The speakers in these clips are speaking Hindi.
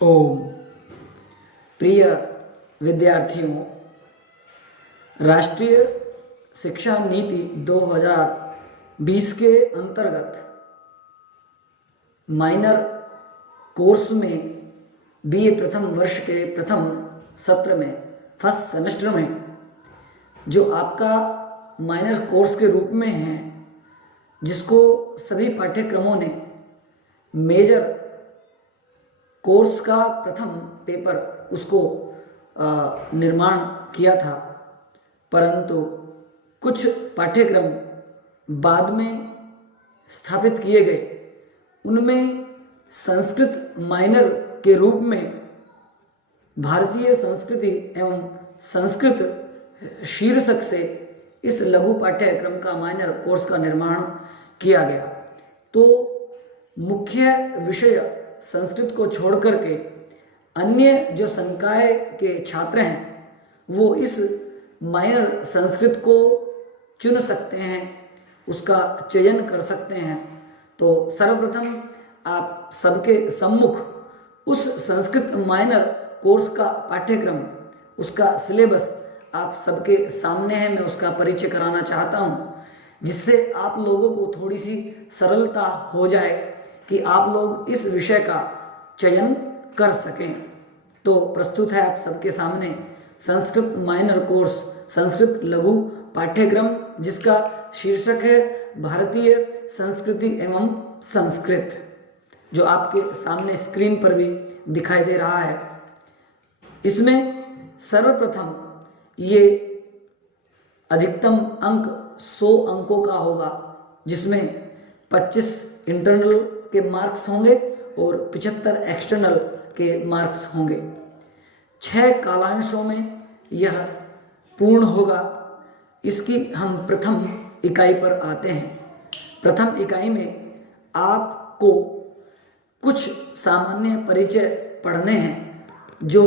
ओम। प्रिय विद्यार्थियों, राष्ट्रीय शिक्षा नीति 2020 के अंतर्गत माइनर कोर्स में बीए प्रथम वर्ष के प्रथम सत्र में फर्स्ट सेमेस्टर में जो आपका माइनर कोर्स के रूप में है, जिसको सभी पाठ्यक्रमों ने मेजर कोर्स का प्रथम पेपर उसको निर्माण किया था, परंतु कुछ पाठ्यक्रम बाद में स्थापित किए गए। उनमें संस्कृत माइनर के रूप में भारतीय संस्कृति एवं संस्कृत शीर्षक से इस लघु पाठ्यक्रम का माइनर कोर्स का निर्माण किया गया। तो मुख्य विषय संस्कृत को छोड़ करके अन्य जो संकाय के छात्र हैं वो इस माइनर संस्कृत को चुन सकते हैं, उसका चयन कर सकते हैं। तो सर्वप्रथम आप सबके सम्मुख उस संस्कृत माइनर कोर्स का पाठ्यक्रम, उसका सिलेबस आप सबके सामने है। मैं उसका परिचय कराना चाहता हूँ, जिससे आप लोगों को थोड़ी सी सरलता हो जाए कि आप लोग इस विषय का चयन कर सकें। तो प्रस्तुत है आप सबके सामने संस्कृत माइनर कोर्स, संस्कृत लघु पाठ्यक्रम, जिसका शीर्षक है भारतीय संस्कृति एवं संस्कृत, जो आपके सामने स्क्रीन पर भी दिखाई दे रहा है। इसमें सर्वप्रथम ये अधिकतम अंक 100 अंकों का होगा, जिसमें 25 इंटरनल के मार्क्स होंगे और 75 एक्सटर्नल के मार्क्स होंगे। 6 कालांशों में यह पूर्ण होगा। इसकी हम प्रथम इकाई पर आते हैं। प्रथम इकाई में आपको कुछ सामान्य परिचय पढ़ने हैं जो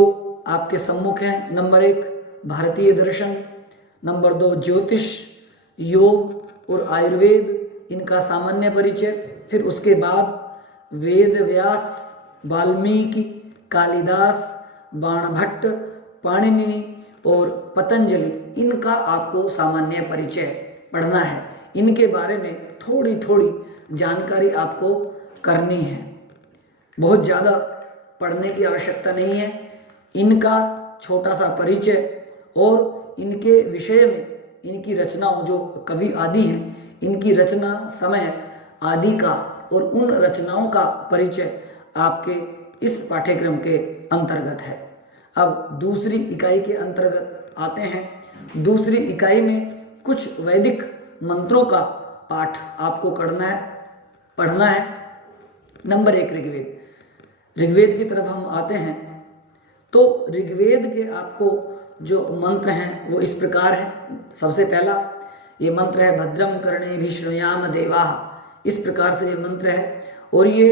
आपके सम्मुख हैं। नंबर 1 भारतीय दर्शन, नंबर 2 ज्योतिष, योग और आयुर्वेद, इनका सामान्य परिचय। फिर उसके बाद वेद व्यास, वाल्मीकि, कालिदास, बाणभट्ट, पाणिनि और पतंजलि, इनका आपको सामान्य परिचय पढ़ना है। इनके बारे में थोड़ी थोड़ी जानकारी आपको करनी है। बहुत ज़्यादा पढ़ने की आवश्यकता नहीं है। इनका छोटा सा परिचय और इनके विषय में इनकी रचनाओं, जो कवि आदि हैं, इनकी रचना समय आदि का और उन रचनाओं का परिचय आपके इस पाठ्यक्रम के अंतर्गत है। अब दूसरी इकाई के अंतर्गत आते हैं। दूसरी इकाई में कुछ वैदिक मंत्रों का पाठ आपको पढ़ना है। नंबर 1 ऋग्वेद की तरफ हम आते हैं। तो ऋग्वेद के आपको जो मंत्र हैं वो इस प्रकार हैं। सबसे पहला ये मंत्र है भद्रम कर्णेभिः शृणुयाम देवाः। इस प्रकार से ये मंत्र है और ये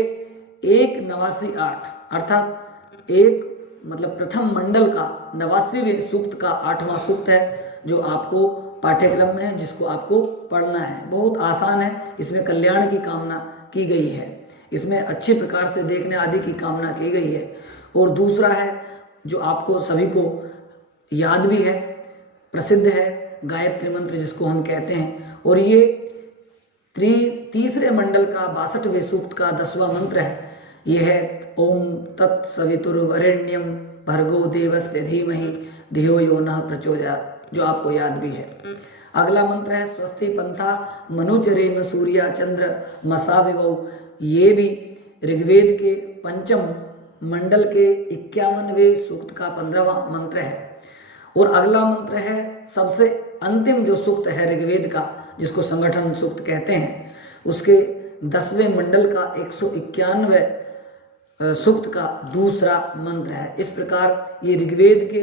189 अर्थात एक मतलब प्रथम मंडल का 89वें सूक्त का 8वां सूक्त है, जो आपको पाठ्यक्रम में है, जिसको आपको पढ़ना है। बहुत आसान है। इसमें कल्याण की कामना की गई है, इसमें अच्छे प्रकार से देखने आदि की कामना की गई है। और दूसरा है जो आपको सभी को याद भी है, प्रसिद्ध है, गायत्री मंत्र जिसको हम कहते हैं। और ये तीसरे मंडल का 62वें सूक्त का 10वां मंत्र है। यह है ओम तत्सवितुर्वरेण्यम भर्गो देवस्य धीमहि धियो यो नः प्रचोदयात्, जो आपको याद भी है। अगला मंत्र है स्वस्ति पंथा मनुचरेम सूर्या चंद्र मसा विवौ। ये भी ऋग्वेद के पंचम मंडल के 51वें सूक्त का 15वां मंत्र है। और अगला मंत्र है सबसे अंतिम जो सूक्त है ऋग्वेद का, जिसको संगठन सूक्त कहते हैं, उसके 10वें मंडल का 191वें सूक्त का दूसरा मंत्र है। इस प्रकार ये ऋग्वेद के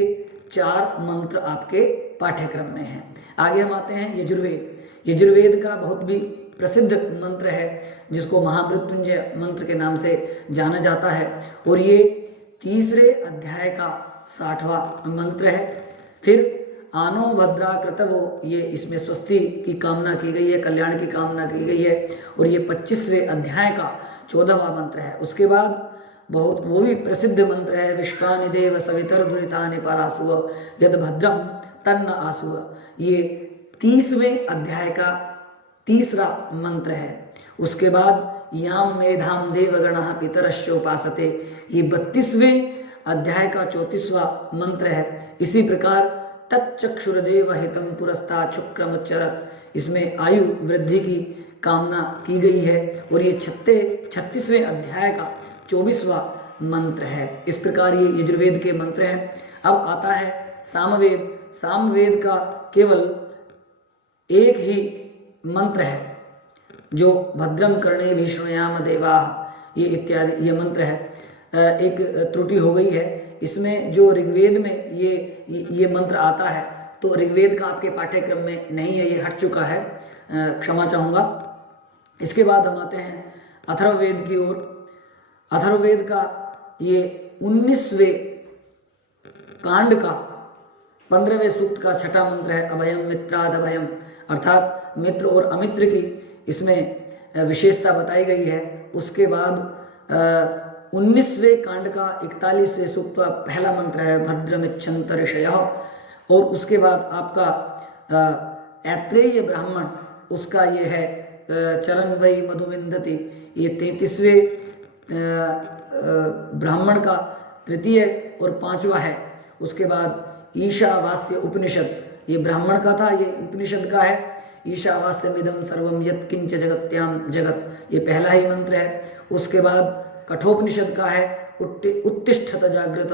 4 मंत्र आपके पाठ्यक्रम में हैं। आगे हम आते हैं यजुर्वेद। यजुर्वेद का बहुत भी प्रसिद्ध मंत्र है, जिसको महामृत्युंजय मंत्र के नाम से जाना जाता है। और ये तीसरे अध्याय का 60वां मंत्र है। फिर आनो भद्रा कृतवो, ये इसमें स्वस्ति की कामना की गई है, कल्याण की कामना की गई है। और ये 25वें अध्याय का 14वां मंत्र है। उसके बाद बहुत वो भी प्रसिद्ध मंत्र है, विश्वानि देव सवितर्दुरितानि परासुव यद भद्रम तन्न आसुव। ये 30वें अध्याय का तीसरा मंत्र है। उसके बाद याम मेधाम देवगणः पितरश्चोपासते, ये 32वें अध्याय का 34वां मंत्र है। इसी प्रकार तच्चक्षुर्देव हितं पुरस्तात् शुक्रमुच्चरत्, इसमें आयु वृद्धि की कामना की गई है। और ये 36वें अध्याय का 24वां मंत्र है। इस प्रकार ये यजुर्वेद के मंत्र हैं। अब आता है सामवेद। सामवेद का केवल एक ही मंत्र है जो भद्रम कर्णे भी शृणुयाम देवाः, ये इत्यादि ये मंत्र है। एक त्रुटि हो गई है इसमें, जो ऋग्वेद में ये मंत्र आता है तो ऋग्वेद का आपके पाठ्यक्रम में नहीं है, ये हट चुका है, क्षमा चाहूँगा। इसके बाद हम आते हैं अथर्ववेद की ओर। अथर्ववेद का ये 19वें कांड का 15वें सूक्त का छठा मंत्र है, अभयम मित्राद अभयम, अर्थात मित्र और अमित्र की इसमें विशेषता बताई गई है। उसके बाद 19वें कांड का 41वें सूक्त का पहला मंत्र है, भद्रमिच्छन्त ऋषयः। और उसके बाद आपका ऐत्रेय ब्राह्मण, उसका ये है चरण वै मधुविंदति, ये 33वें ब्राह्मण का तृतीय और 5वां है। उसके बाद ईशावास्य उपनिषद, ये ब्राह्मण का था, ये उपनिषद का है। ईशावास्यमिदं सर्वं यत् किंच जगत्याम जगत, ये पहला ही मंत्र है। उसके बाद कठोपनिषद का है उत्तिष्ठत जागृत,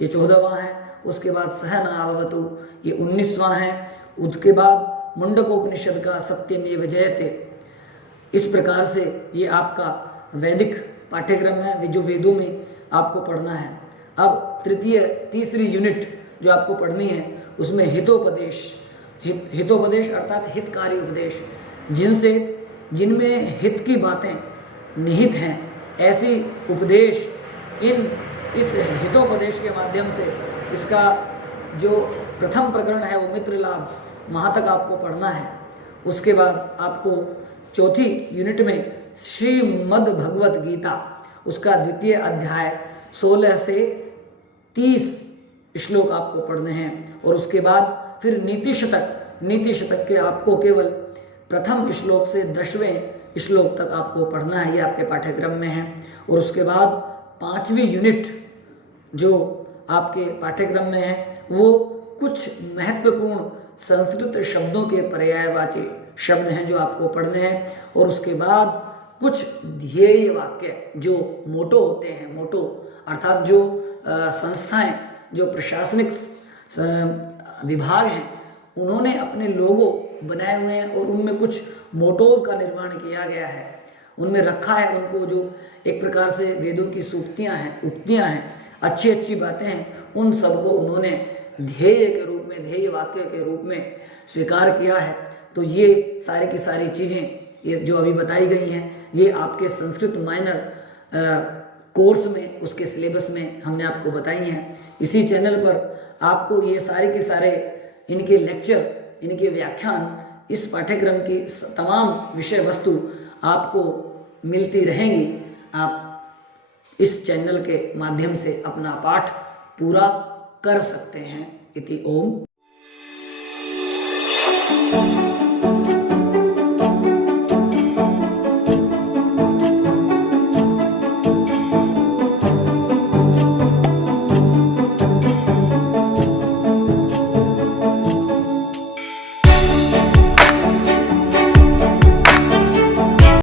ये 14वां है। उसके बाद सहनाववतु, ये 19वां है। उसके बाद मुंडकोपनिषद का सत्यमेव जयते। इस प्रकार से ये आपका वैदिक पाठ्यक्रम है जो वेदों में आपको पढ़ना है। अब तीसरी यूनिट जो आपको पढ़नी है उसमें हितोपदेश। हितोपदेश अर्थात हितकारी उपदेश, जिनमें हित की बातें निहित हैं, ऐसी उपदेश इस हितोपदेश के माध्यम से इसका जो प्रथम प्रकरण है वो मित्र लाभ, वहाँ तक आपको पढ़ना है। उसके बाद आपको चौथी यूनिट में श्रीमद् भगवत गीता, उसका द्वितीय अध्याय 16 से 30 श्लोक आपको पढ़ने हैं। और उसके बाद फिर नीति शतक के आपको केवल प्रथम श्लोक से 10वें श्लोक तक आपको पढ़ना है, ये आपके पाठ्यक्रम में है। और उसके बाद 5वीं यूनिट जो आपके पाठ्यक्रम में है वो कुछ महत्वपूर्ण संस्कृत शब्दों के पर्यायवाची शब्द हैं जो आपको पढ़ने हैं। और उसके बाद कुछ ध्येय वाक्य जो मोटो होते हैं, मोटो अर्थात जो संस्थाएं, जो प्रशासनिक विभाग हैं, उन्होंने अपने लोगो बनाए हुए हैं और उनमें कुछ मोटोज का निर्माण किया गया है, उनमें रखा है उनको, जो एक प्रकार से वेदों की सूक्तियां हैं, उक्तियां हैं, अच्छी अच्छी बातें हैं, उन सबको उन्होंने ध्येय के रूप में, ध्येय वाक्य के रूप में स्वीकार किया है। तो ये सारी की सारी चीज़ें ये जो अभी बताई गई हैं, ये आपके संस्कृत माइनर कोर्स में, उसके सिलेबस में हमने आपको बताई हैं। इसी चैनल पर आपको ये सारे के सारे इनके लेक्चर, इनके व्याख्यान, इस पाठ्यक्रम की तमाम विषय वस्तु आपको मिलती रहेंगी। आप इस चैनल के माध्यम से अपना पाठ पूरा कर सकते हैं। इति ओम।